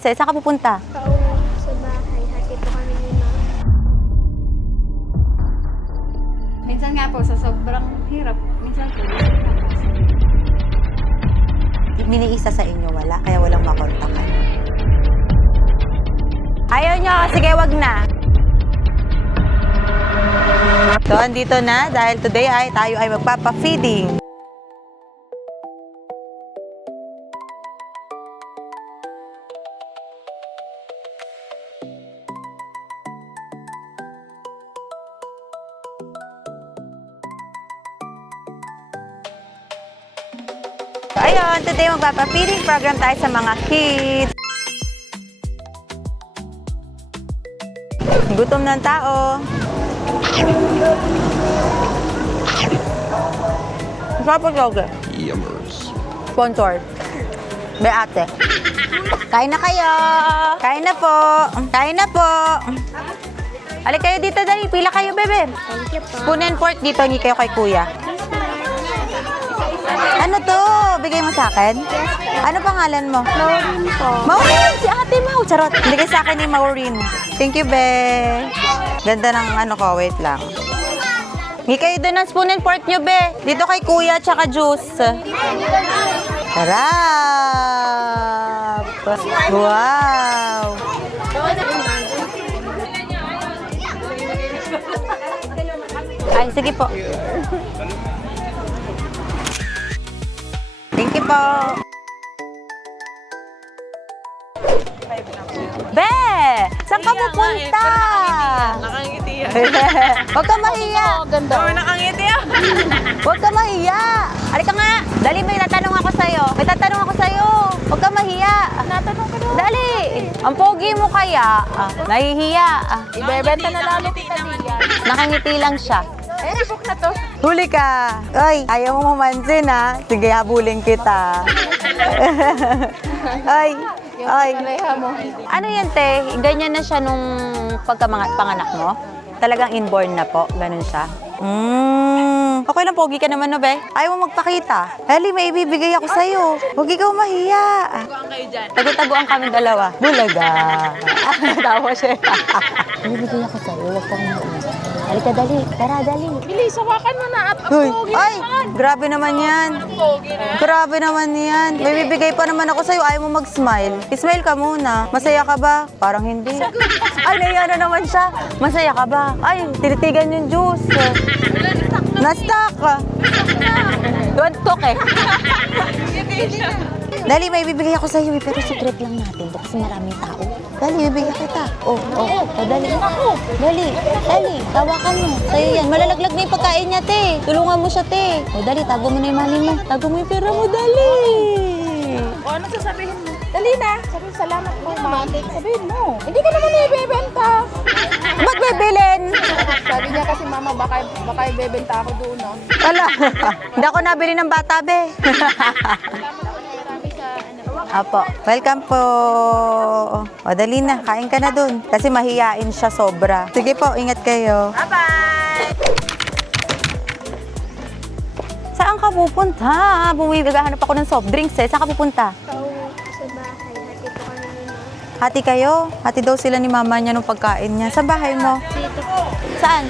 Saan ka pupunta? Pauwi sa bahay. Hati po kami ni Ma'am. Minsan nga po, sa sobrang hirap, minsan po, Miniisa sa inyo wala, kaya walang makontakan. Ayaw nyo, sige wag na. So, andito na dahil today tayo ay magpapa-feeding. Ayun, today magpapa-feeding program tayo sa mga kids. Gutom ng tao. Sarap ang yoga. Yummers. Sponsor. Beate. Kain na kayo. Kain na po. Kain na po. Halika kayo dito, dali. Pila kayo, bebe. Thank you po. Spoon and fork dito. Hindi kayo kay kuya. Ano to? Bigay mo sa akin? Ano pangalan mo? Maureen po. Maureen! Si ate Mau! Charot! Bigay sa akin ni Maureen. Thank you, be. Ganda ng ano ko. Wait lang. Hindi kayo doon ng spoon and fork nyo, be. Dito kay kuya tsaka juice. Sarap! Wow! Ay, sige po. Thank you po. Be! Saan ka pupunta? nakangiti yan. Huwag ka mahiya. Ganda. Oo, nakangiti yan. Huwag ka mahiya. Halika nga. Dali, may tatanong ako sa'yo. May tatanong ako sa'yo. Huwag ka mahiya. Natanong ka daw. Dali. Ang pogi mo kaya. Nahihiya. Ibebenta na lalo kita diyan. Nakangiti lang siya. Eh, rebook na to. Huli ka. Ay, ayaw mo mamansin ha. Sige, habulin kita. Ay, ay. Pareha mo. Ano yan, te? Ganyan na siya nung panganak mo? Talagang inborn na po? Ganun siya? Okay lang, pogi ka naman, no, be? Ayaw mo magpakita. Hali, may ibibigay ako sa'yo. Huwag ikaw mahiya. Taguan kayo dyan. Tago-taguan kami dalawa. Bulaga. Tawa siya. Ibibigay ako sa'yo. Huwag kang mahiya. Halika, dali. Tara, dali. Bilis, hawakan mo na at ang Uy, pogi ay, naman. grabe naman yan. Pogi na. Grabe naman yan. May bibigay pa naman ako sa'yo. Ayaw mo mag-smile. Smile ka muna. Masaya ka ba? Parang hindi. Ay, naiya na naman siya. Masaya ka ba? Ay, tinitigan yung juice. Na-stuck. Don't talk eh. Dali, may bibigay ako sa'yo eh, pero secret lang natin to kasi maraming tao. Dali, bibigyan kita. Dali. Dali, tawakan mo. Sa'yo yan. Malalaglag na yung pagkain niya, te. Tulungan mo siya, te. Dali, tago mo na yung money mo. Tago mo yung pera mo, dali. O, ano sasabihin mo? Dali na. Sabihin, salamat po, ma'am. Sabihin mo. Hindi ka naman ibebenta. Ba't bibilin? Sabi niya kasi, mama, baka ibebenta ako doon, no? Wala. Hindi ako nabili ng bata, be. Apo, welcome po. O, dali na. Kain ka na dun. Kasi mahiyain siya sobra. Sige po, ingat kayo. Bye-bye! Saan ka pupunta? Naghahanap ako ng soft drinks eh. Saan ka pupunta? Pauwi sa bahay. Hati po kami ni Ma'am. Hati kayo? Hati daw sila ni mama niya nung pagkain niya. Sa bahay mo? Dito po. Saan?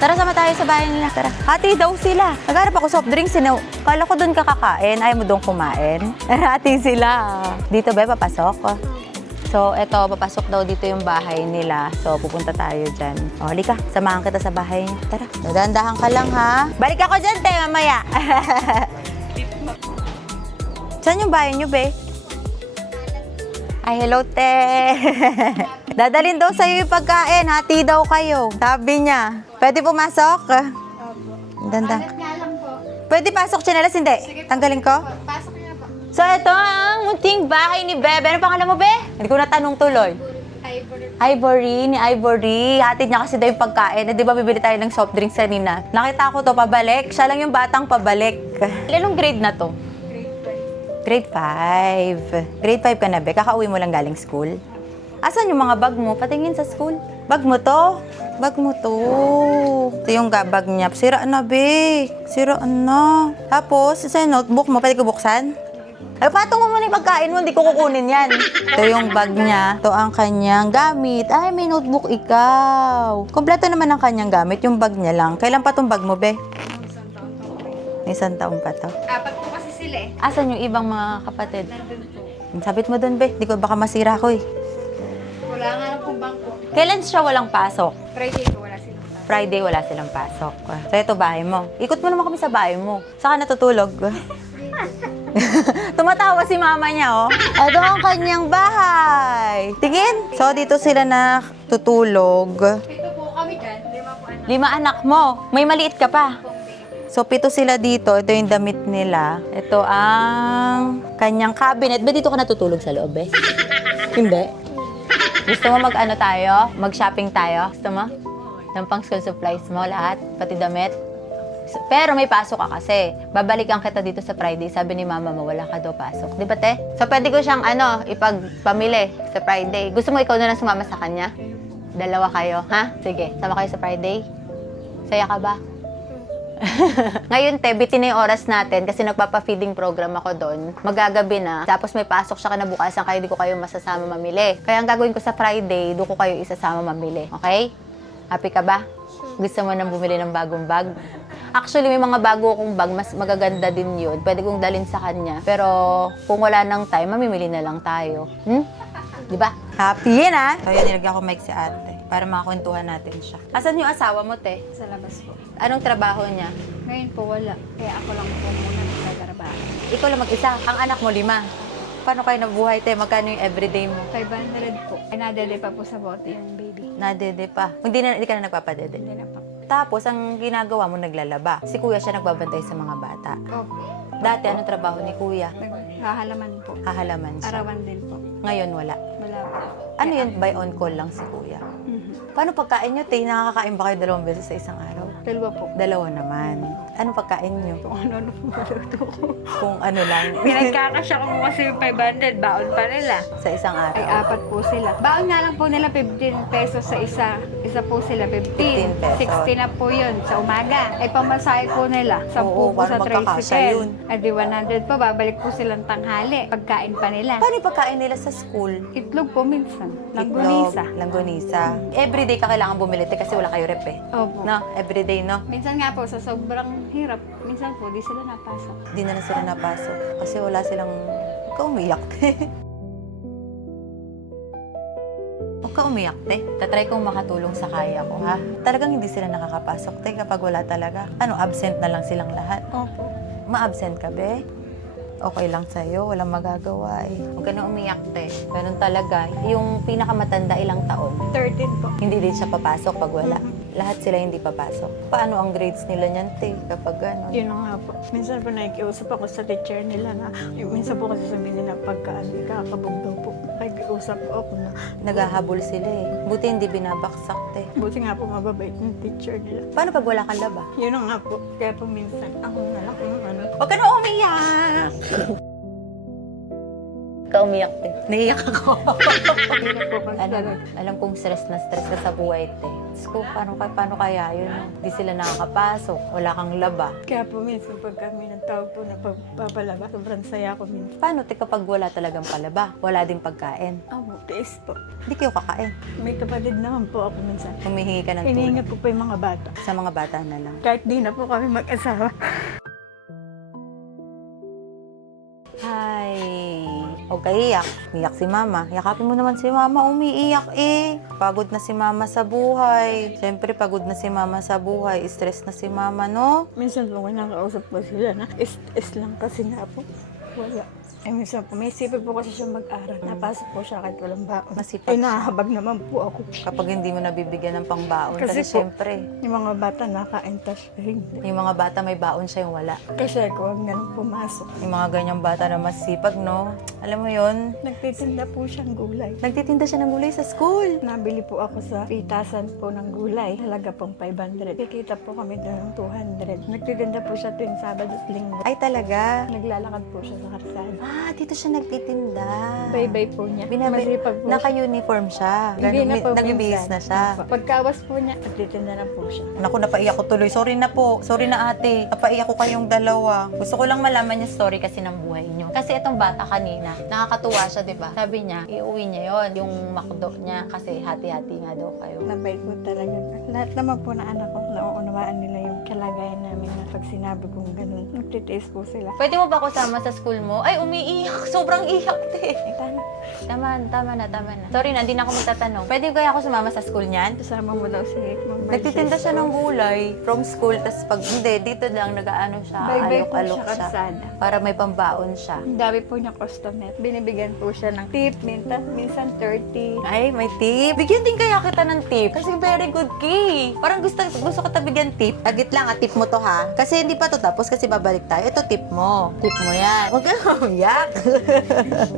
Tara, sama tayo sa bahay nila. Tara. Hati daw sila. Naghanap ako soft drinks. Kala ko doon ka kakain. Ayaw mo doon kumain. Hati sila. Dito ba? Papasok? So, eto, papasok daw dito yung bahay nila. So, pupunta tayo dyan. O, halika. Samahan kita sa bahay niya. Tara. Dahan-dahan ka lang, ha? Balik ako dyan, te, mamaya. Saan yung bahay niyo, be? Ay, hello, te. Dadalhin daw sa'yo yung pagkain. Hati daw kayo. Sabi niya. Pwede pumasok? Ganda. Nga lang po. Pwede pasok, tsinelas, hindi? Tanggalin ko? Pasok niya po. So, ito ang munting bahay ni Bebe. Ano pangalan mo, Be? Hindi ko natanong tuloy. Ivory, ni Ivory. Hatid niya kasi daw yung pagkain. Di ba bibili tayo ng soft drinks kanina? Nakita ko to, pabalik. Siya lang yung batang pabalik. Ilanong grade na to? Grade 5. Grade 5 ka na, Be? Kakauwi mo lang galing school? Asan yung mga bag mo? Patingin sa school. Bag mo to? Bag mo to. Ito yung bag niya. Sira na, Be. Sira na. Tapos, sa notebook mo, pwede ko buksan? Ay, patong mo muna yung pagkain mo, hindi ko kukunin yan. Ito yung bag niya. Ito ang kanyang gamit. Ay, may notebook ikaw. Kompleto naman ang kanyang gamit, yung bag niya lang. Kailan pa tong bag mo, be? May isang taon pa to. Apat po kasi sila eh. Asan yung ibang mga kapatid? Nandun po. Sabit mo doon, be. Di ko baka masira ko eh. Wala nga lang pong bangko. Kailan siya walang pasok? Friday po wala silang pasok. Friday, wala silang pasok. So, ito bahay mo. Ikot mo naman kami sa bahay mo. Saan ka natutulog? Tumatawa si mama niya, oh. Ito ang kanyang bahay. Tingin. So, dito sila na tutulog. Ito po kami dyan. 5 po anak. 5 anak mo. May maliit ka pa. Pong baby. So, 7 sila dito. Ito yung damit nila. Ito ang kanyang cabinet. Ba dito ka natutulog sa loob, eh? Hindi. Gusto mo mag-ano tayo? Mag-shopping tayo? Gusto mo? Ng pang school supplies mo, lahat? Pati damit? Pero may pasok ka kasi. Babalikan kita dito sa Friday. Sabi ni mama mo, wala ka daw pasok. Di ba, te? So, pwede ko siyang, ipagpamili sa Friday. Gusto mo ikaw na lang sumama sa kanya? Dalawa kayo, ha? Sige, sama kayo sa Friday. Saya ka ba? Ngayon, te, bitin na yung oras natin kasi nagpapa-feeding program ako doon. Magagabi na. Tapos may pasok siya kinabukasan kaya di ko kayo masasama mamili. Kaya ang gagawin ko sa Friday, doon ko kayo isasama mamili. Okay? Happy ka ba? Gusto mo nang bumili ng bagong bag? Actually, may mga bago akong bag, mas magaganda din yun. Pwede kong dalhin sa kanya. Pero kung wala nang time, mamimili na lang tayo. Di ba? Happy yun, ha? So, yun, nilagyan ko mic si ate para makakwentuhan natin siya. Asan yung asawa mo, te? Sa labas po. Anong trabaho niya? Ngayon po wala. Kaya ako lang po muna nagtatrabaho. Ikaw lang mag-isa. Ang anak mo, 5. Paano kayo nabuhay, te? Magkano yung everyday mo? 500 po. Ay nadali pa po sa bote yung baby. Nadede pa. Hindi ka na nagpapadede. Hindi na po. Tapos, ang ginagawa mo, naglalaba. Si kuya siya nagbabantay sa mga bata. Opo. Dati, anong trabaho ni kuya? Hahalaman po. Hahalaman siya. Arawan din po. Ngayon, wala. Wala po. Ano yun? By on call lang si kuya. Paano pagkain nyo, te? Nakakakain ba kayo 2 beses sa isang araw? 2 po. 2 naman. Anong pagkain nyo? Kung ano po maluto ko. Kung ano lang. Pinagkakasya ko kasi yung 500. Baon pa nila. Sa isang Ay, araw. 4 po sila. Baon nga lang po nila 15 pesos sa isa. Isa po sila 15. 15 pesos. 60 na po yun sa umaga. Ay, pamasahe po nila. 10 Oo, po sa paano magkakasya yun? tricycle. Ay, di 100 po. Babalik po silang tanghali. Pagkain pa nila. Paano yung pagkain nila sa school? Itlog po minsan. Itlog, Langgunisa. langgonisa. Everyday ka kailangan bumili te, kasi wala kayo rep eh. Opo. No? Everyday, no? Minsan nga po, sa sobrang hirap, minsan po, di sila napasok. Hindi na sila napasok. Kasi wala silang... Huwag ka umiyak, te. Huwag ka umiyak, te. Tatry kong makatulong sa kaya ko, ha? Talagang hindi sila nakakapasok, te, kapag wala talaga. Ano, absent na lang silang lahat. Opo. Ma-absent ka, be? Okay lang sa'yo, walang magagawa eh. Huwag ka na umiyak, te. Ganun talaga. Yung pinakamatanda ilang taon, 13 po. hindi din siya papasok pag wala. Lahat sila hindi papasok. Paano ang grades nila niyan, te, kapag gano'n? Yun na nga po. Minsan po nakikiusap ako sa teacher nila na, minsan po kasi sabihin nila pagka kakabog daw po. Nakikiusap po ako na, Naghahabol sila eh. Buti hindi binabaksak, te. buti nga po mababait yung teacher nila. Paano pag wala kang laba? Yun na nga po. Kaya po minsan, ako na lang yung ano. Huwag ka na umiyak! Ka umiyak, te. Naiyak ako. Hirap po pag alam kong stress na stress ka sa buhay, te. Diyos ko, paano kaya yun? Hindi sila nakakapasok. Wala kang laba. Kaya po minsan pag kami nagtawag po na pagpapalaba, sobrang saya ko minsan. Paano, te, kapag wala talagang palaba? Wala din pagkain. Ako, tiis po. Hindi kayo kakain. May kapatid naman po ako minsan. Humihingi ka ng tulong. Hinihingi ko pa yung mga bata. Sa mga bata na lang. Kahit di na po kami mag-asawa. Hi. Huwag ka iyak. Iyak si mama. Yakapin mo naman si mama. Umiiyak eh. Pagod na si mama sa buhay. Siyempre, pagod na si mama sa buhay. Stress na si mama, no? Minsan po kinakausap ko sila na is lang kasi nga po. Wala. Eh minsan po, may sipag po kasi siya mag-aral. Napasok po siya kahit walang baon. Masipag Eh siya. nahahabag naman po ako. Kapag hindi mo nabibigyan ng pangbaon. Kasi, Kasi po, siyempre, Yung mga bata naka-entas hindi. yung mga bata may baon siya yung wala. Kasi ako huwag na lang pumasok. Yung mga ganyang bata na masipag, no? Alam mo yun, Nagtitinda po siyang gulay. nagtitinda siya ng gulay sa school. Nabili po ako sa pitasan po ng gulay. Halaga pong 500. Kikita po kami doon ng 200. Nagtitinda po siya tuwing Sabado at Linggo. Ay, talaga? Naglalakad po siya sa karsada. Ah, dito siya nagtitinda. Bye-bye po niya. Masipag po siya. Naka-uniform siya. Hindi na po Nagbibihis minsan. na siya. Opo. Pagkawas po niya, nagtitinda na po siya. Naku, napaiyak ko tuloy. Sorry na po. Sorry na ate. Napaiyak ko kayong dalawa. Gusto ko lang malaman yung story kasi ng buhay niyo. Kasi itong bata kanina, nakakatuwa siya, di ba? Sabi niya, iuwi niya yon yung makdo niya kasi hati-hati nga daw kayo. Mabait po talaga. Lahat naman po na anak ko, nauunawaan nila yung kalagayan namin na pag sinabi kong ganun, nagtitiis po sila. Pwede mo ba kasama sa school mo? Ay, umiiyak. Sobrang iyak, te. Paano? Tama na. Sorry na, hindi na ako magtatanong. Pwede kaya ako sumama sa school niyan? Kasama mo daw si Ma'am Marges. Nagtitinda siya ng gulay from school, tapos pag hindi, dito lang nag-aano siya, Bye-bye po alok-alok siya siya. kalsada. Para may pambaon siya. Ang dami po niya customer. Binibigyan po siya ng tip, minsan 30. Ay, may tip. Bigyan din kaya kita ng tip. Kasi very good key. Parang gusto kita bigyan tip. Agit lang, tip mo to ha. Kasi hindi pa to tapos kasi babalik tayo. Ito tip mo. Tip mo yan. Huwag ka umiyak.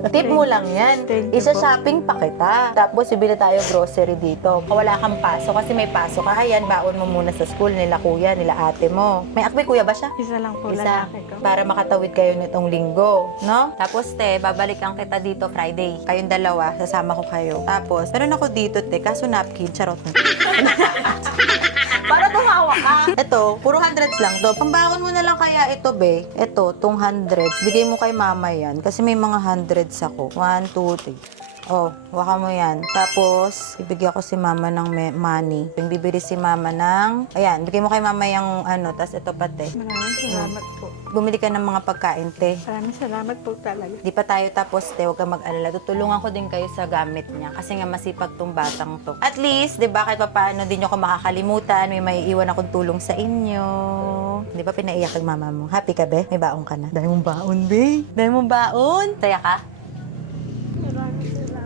Tip mo lang yan. Thank you Isa po. shopping pa kita. Tapos bibili tayo grocery dito. Wala kang paso kasi may paso ka. Ayan, baon mo muna sa school nila kuya, nila ate mo. May akbe kuya ba siya? Isa lang po Isa. lalaki ko. Para makatawid kayo nitong linggo, no? Tapos, te, babalikan kita dito Friday. Kayong dalawa, sasama ko kayo. Tapos, meron ako dito, te, kaso napkin, charot. Para tumawa ka. Ito, puro hundreds lang to. Pambaon mo na lang kaya ito, be. Ito, tong hundreds. Bigay mo kay mama yan. Kasi may mga hundreds ako. 1, 2, 3. Oh, waka mo yan. Tapos, ibigay ko si mama ng money. Yung bibili si mama ng... Ayan, bigay mo kay mama yung ano. Tapos ito pa, te. Maraming salamat po. Bumili ka ng mga pagkain, te. Maraming salamat po talaga. Di pa tayo tapos, te. Huwag kang mag-alala. Tutulungan ko din kayo sa gamit niya. Kasi nga masipag tong batang to. At least, di ba, kahit pa paano din nyo ako makakalimutan. May maiiwan akong tulong sa inyo. Di ba, pinaiyak kang mama mo. Happy ka, be? May baon ka na. Dahil mong baon, be. Dahil mong baon. Saya ka? Maraming salamat.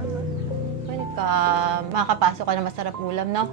Welcome. Makakapasok ka na masarap ulam, no?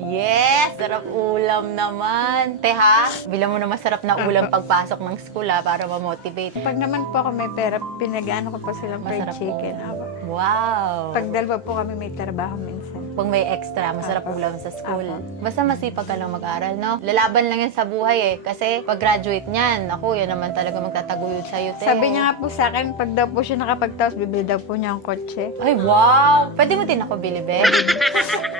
Yes! Sarap ulam naman. Te ha, bilang mo na masarap na ulam pagpasok ng school ha, para ma-motivate. Pag naman po ako may pera, pinag-ano ko po silang fried Masarap po. chicken. Aba. Wow! Pag dalawa po kami may trabaho minsan. Pag may extra, masarap ulam sa school. Apo. Basta masipag ka lang mag-aral, no? Lalaban lang yan sa buhay eh. Kasi pag graduate niyan, ako, yan naman talaga magtataguyod sa'yo, te. Sabi niya nga po sa akin, pag daw po siya nakapagtaos, bibili daw po niya ang kotse. Ay, wow! Pwede mo din ako bilibin.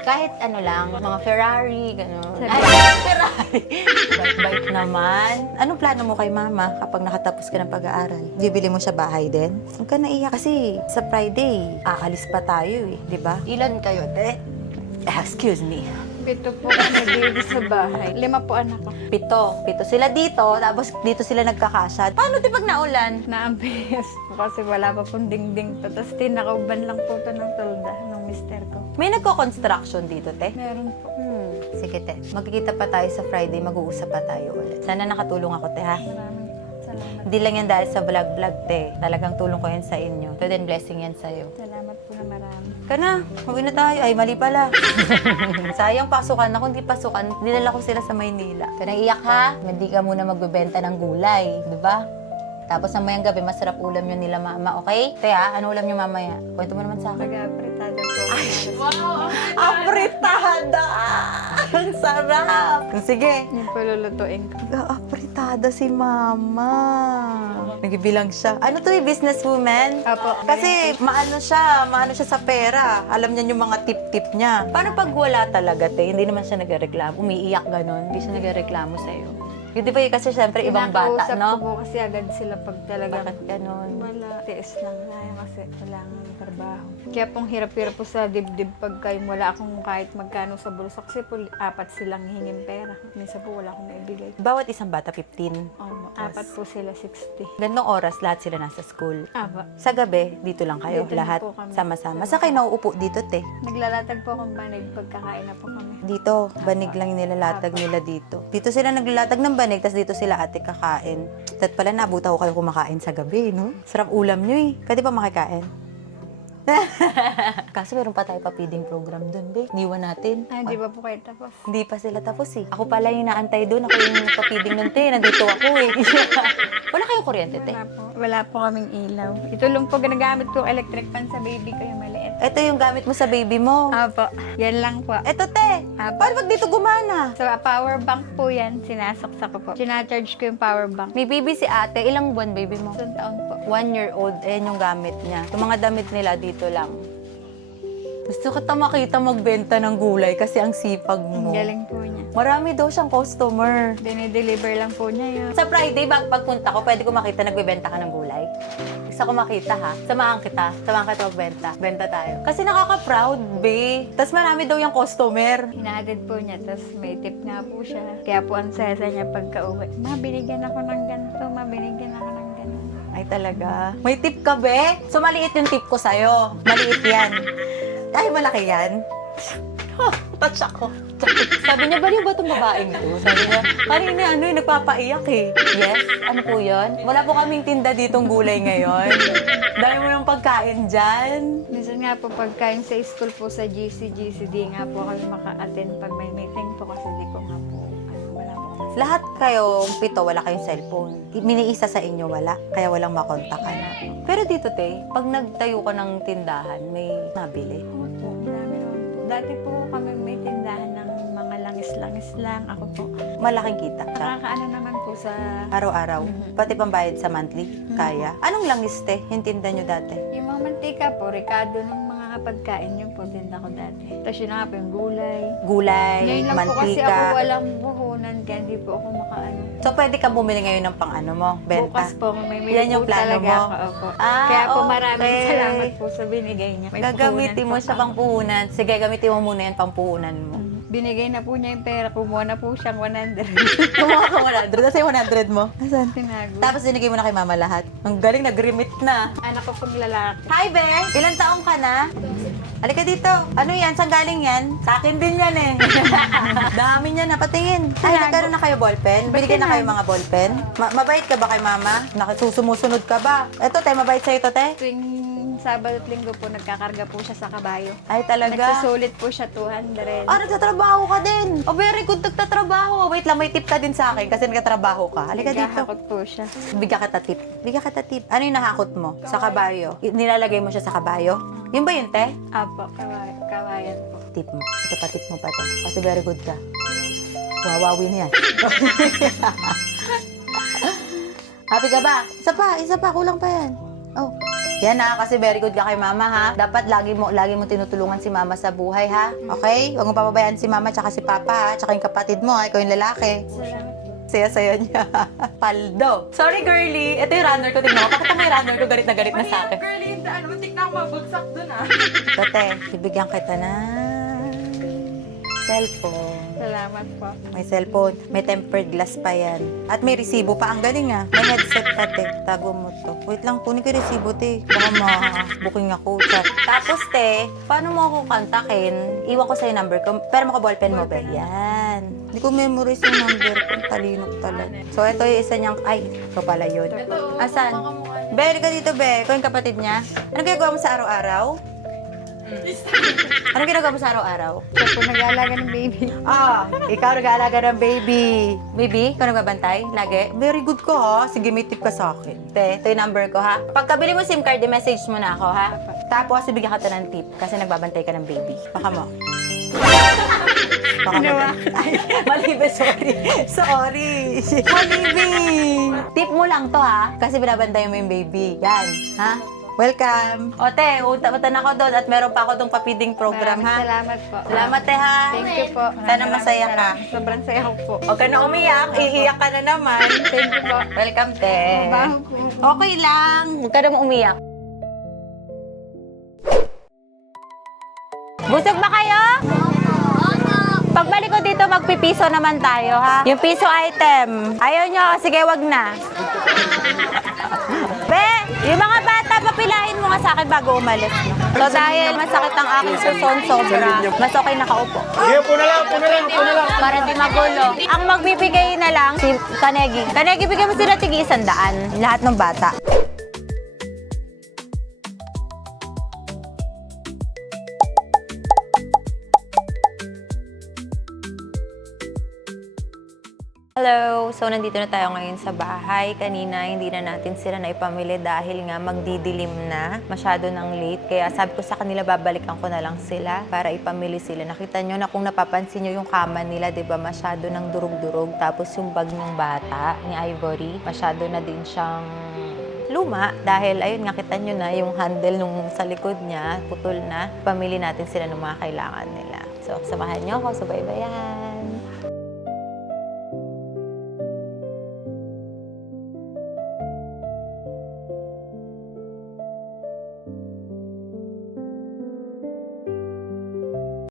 Kahit ano lang, mga Ferrari, gano'n. Ay, Ferrari! Bait-bait naman. Anong plano mo kay mama kapag nakatapos ka ng pag-aaral? Bibili mo siya bahay din? Huwag ka naiyak kasi sa Friday, aalis pa tayo eh, di ba? Ilan kayo, te? Excuse me. 7 po kami dito sa bahay. 5 po anak ko. 7 sila dito, tapos dito sila nagkakasya. Paano di pag naulan? Naambiyas po kasi wala pa pong dingding to. Tapos tinakauban lang po to ng tolda ng mister ko. May nagko-construction dito, te? Meron po. Sige, te. Magkikita pa tayo sa Friday, mag-uusap pa tayo ulit. Sana nakatulong ako, te, ha? Maraming salamat. Hindi lang yan dahil sa vlog-vlog, te. Talagang tulong ko yan sa inyo. Ito din blessing yan sa'yo. Salamat po na marami. Ka na, huwi na tayo. Ay, mali pala. Sayang pasukan ako, hindi pasukan. Dinala ko sila sa Maynila. Kaya iyak ha, hindi ka muna magbebenta ng gulay, di ba? Tapos mamayang gabi, masarap ulam yun nila mama, okay? Te ha, ano ulam niyo mamaya? Kwento mo naman sa akin. Mag-apritada po. Apritada! Ang sarap! Sige. Yun po lulutuin ko. Apritada si mama. Nagbibilang siya. Ano to eh, businesswoman? Apo. Kasi maano siya sa pera. Alam niya yung mga tip-tip niya. Paano pag wala talaga, te? Hindi naman siya nagreklamo. Umiiyak ganon. Hindi siya nagreklamo sa'yo. Yun, di ba yun? Kasi syempre ibang bata, Kinakausap no? ko po kasi agad sila pag talagang Bakit ganon? wala. Tiis lang na kasi kailangan ng trabaho. Kaya pong hirap-hirap po sa dibdib pagka yung wala akong kahit magkano sa bulsa. Kasi po 4 silang hingin pera. Minsan po wala akong maibigay. Bawat isang bata, 15. 4 po sila 60. Gandong oras, lahat sila nasa school. Aba. Sa gabi, dito lang kayo, Dito lang lahat. po kami. Sama-sama. Sa kayo nauupo dito, te? Naglalatag po akong banig pagkakain na po kami. Dito, banig lang nilalatag nila dito. Dito sila naglalatag ng banig, tas dito sila ate kakain. At pala nabuta ko kayo kumakain sa gabi, no? Sarap ulam nyo eh. Pwede pa makikain? Kaso meron pa tayo pa-feeding program dun, be. Niwan natin. Ay, di ba po kayo tapos? Hindi pa sila tapos eh. Ako pala yung naantay dun. Ako yung pa-feeding nun, te. Nandito ako eh. Wala kayong kuryente, te? Wala po kaming ilaw. Ito lang po ginagamit ko electric fan sa baby ko yung maliit. Ito yung gamit mo sa baby mo. Apo, yan lang po. Ito, te. Apo. Paano pag dito gumana? So, power bank po yan. Sinasaksak ko po. Sinacharge ko yung power bank. May baby si ate. Ilang buwan baby mo? 1 taon po. 1 year old. Ayan yung gamit niya. Yung mga damit nila dito lang. Gusto kita makita magbenta ng gulay kasi ang sipag mo. Ang galing po niya. Marami daw siyang customer. Dinideliver lang po niya yun. Sa Friday, pagpunta ko, pwede ko makita nagbebenta ka ng gulay. Gusto ko makita ha. Samahan kita magbenta. Benta tayo. Kasi nakaka-proud, be. Tapos marami daw yung customer. Hinahatid po niya, tapos may tip nga po siya. Kaya po ang saya niya pagka uwi. Ma, binigyan ako ng ganito. Ma, binigyan ako ng ganito. Ay talaga. May tip ka, be? So maliit yung tip ko sa'yo. Maliit yan. Ay, malaki yan. Touch ako. Sabi niya, baliw ba itong babaeng to? Sabi niya, kanina nagpapaiyak eh. Yes, ano po yun? Wala po kaming tinda ditong gulay ngayon. Dami mo ng pagkain dyan. Minsan nga po pagkain sa school po sa GCD nga po kami maka-attend pag may meeting po kasi di ko nga po, wala po. Lahat kayong 7, wala kayong cellphone. Miniisa sa inyo, wala. Kaya walang makontakan. Pero dito, te, pag nagtayo ka ng tindahan, may nabili. Opo, marami naman po. Dati po kami may tindahan ng mga langis-langis lang. Ako po. Malaking kita. Nakakaano naman po sa... Araw-araw. Pati pambayad sa monthly. Kaya. Anong langis, te? Yung tinda nyo dati? Yung mga mantika po, Ricardo ng mga pagkain yun po, tinda ko dati. Tapos yun na nga po yung gulay. Gulay, Ngayon lang po kasi mantika. ako walang buhunan kaya hindi po ako makaano. So, pwede ka bumili ngayon ng pang-ano mo? Benta? Bukas po, may Yan yung po plano talaga mo? ako. Opo. Ah, Kaya po okay. maraming salamat po sa binigay niya. May Gagamitin mo puhunan siya po pang puhunan. Sige, gamitin mo muna yan pang puhunan mo. ako. Binigay na po niya yung pera. Kumuha na po siyang 100. Kumuha ka 100. Nasa yung 100 mo. Asan? Tinago. Tapos dinigay mo na kay mama lahat. Ang galing, nag-remit na. Anak ko pong lalaki. Hi, Be! Ilan taong ka na? Halika dito. Ano yan? Saan galing yan? Sa akin din yan eh. Dami niya na. Patingin. Ay, nagkaroon na kayo ballpen? Binigyan na kayo mga ballpen? Mabait ka ba kay mama? Sumusunod ka ba? Eto, te, mabait sa'yo to, te? Tuwing Sabado at Linggo po, nagkakarga po siya sa kabayo. Ay, talaga? Nagsusulit po siya 200. Ah, nagtatrabaho ka din. Oh, very good, nagtatrabaho. Wait lang, may tip ka din sa akin kasi nagtatrabaho ka. Halika dito. Nagkahakot po siya. Bigyan kita tip. Bigyan kita tip. Ano yung nahakot mo? Sa kabayo. Nilalagay mo siya sa kabayo? Yun ba yun, te? Apo, kawayan po. Tip mo. Ito pa, tip mo pa to. Kasi very good ka. Wawawin yan. Happy ka ba? Isa pa. Kulang pa yan. Oh. Yan na, kasi very good ka kay mama, ha? Dapat lagi mo tinutulungan si mama sa buhay, ha? Okay? Huwag mo papabayaan si mama tsaka si papa, ha? Tsaka yung kapatid mo, ha? Ikaw yung lalaki. Salamat po. Saya-saya niya. Paldo. Sorry, girly. Ito yung runner ko. Tingnan mo. Pakita mo yung runner ko. Galit na sa akin. Girlie, hindi, muntik na ako mabagsak dun ah. Tote, bibigyan kita na cellphone. Salamat po. May cellphone. May tempered glass pa yan. At may resibo pa. Ang galing ah. May headset pa, te. Tago mo to. Wait lang, kunin ko yung resibo, te. Baka ma-booking ako. Tapos, te, paano mo ako kontakin? Iwan ko sa'yo number ko. Pero maka-ballpen mo, be. Yan. Hindi ko memorize yung number ko. Talino talaga. So, ito yung isa niyang... Ay, ito pala yun. Asan? Be, ka dito, be. Ikaw yung kapatid niya. Anong ginagawa mo sa araw-araw? Anong ginagawa mo sa araw-araw? Siya po nag-aalaga ng baby. Ah, ikaw nag-aalaga ng baby. Baby, ikaw nagbabantay? Lagi? Very good ko, ha? Sige, may tip ka sa akin. Te, ito yung number ko, ha? Pagkabili mo SIM card, i-message mo na ako, ha? Tapos, ibigyan ka ng tip kasi nagbabantay ka ng baby. Baka mo. Baka mo. Ay, malibe, sorry. Sorry. Malibe. Tip mo lang to, ha? Kasi binabantay mo yung baby. Yan, ha? Welcome. O, te, utapatan ako doon at meron pa ako doon papiding program, Maraming ha? salamat po. Salamat, te, ha? Thank you po. Sana masaya ka. Sobrang saya ko po. Huwag ka na umiyak, iiyak ka na naman. Thank you po. Welcome, te. Mabaho po. Okay lang. Huwag ka na umiyak. Busog ba kayo? Pagbalik ko dito, magpipiso naman tayo, ha? Yung piso item. Ayaw nyo? Sige, wag na. Be, yung mga bata, papilahin mo nga sa akin bago umalis. So, dahil masakit ang aking suson sobra, mas okay nakaupo. Sige, po na lang. Para di magulo. Ang magbibigay na lang, si Kanegi. Kanegi, bigay mo sila tigi 100. Lahat ng bata. Hello! So, nandito na tayo ngayon sa bahay. Kanina, hindi na natin sila naipamili dahil nga magdidilim na. Masyado nang late. Kaya sabi ko sa kanila, babalikan ko na lang sila para ipamili sila. Nakita nyo na kung napapansin nyo yung kama nila, di ba? Masyado nang durug-durug. Tapos yung bag ng bata ni Ivory, masyado na din siyang luma dahil ayun nga kita nyo na yung handle nung sa likod niya, putol na. Pamili natin sila ng mga kailangan nila. So, samahan nyo ako sa baybayan.